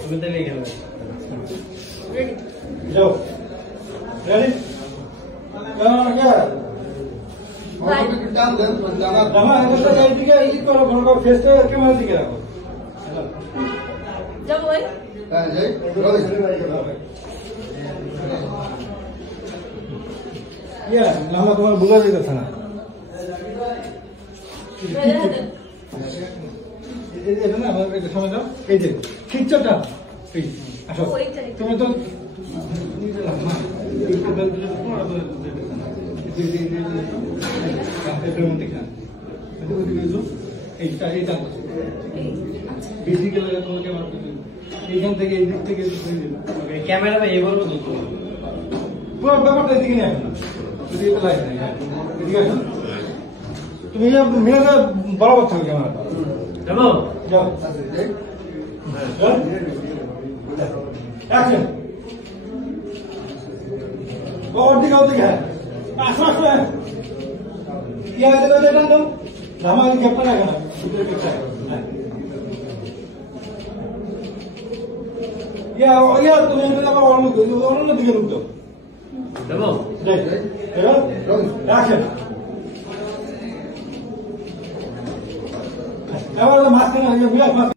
তুমি তাহলে এখানে রেডি যাও রেডি জামা এইদিকে ই করো মনে করো ফেসটা ক্যামেরার দিকে রাখো যাবো ভাই ইয়া আমরা তোমার বোঝা যাইতেছে না এটা না আমাদের একটু সময় দাও এই যে খিচ্চটা এই আসো তুমি তো এইটা এইটা বেসিক্যালি তোমাকে আমার এইখান থেকে এই দিক থেকে ক্যামেরা ভাই এবার বলতো পুরো ব্যাপারটা এদিকে নিয়ে আসো না এদিকে লাইট নাই এদিকে আসো তুমি মেয়েরা বরাবর থাকো ক্যামেরাটা যাবো যাও অ্যাকশন ওর দিকে হ্যাঁ আসো আসো ইয়া এটা এটা দাও জামা এই গ্যাপটা রাখো না ভিতরে গ্যাপটা ইয়া তুমি এটা আবার অন্য দিকে লুক দাও যাবো যাই এবার অ্যাকশন এবার মাঝখানে বিরাট মাঝখানে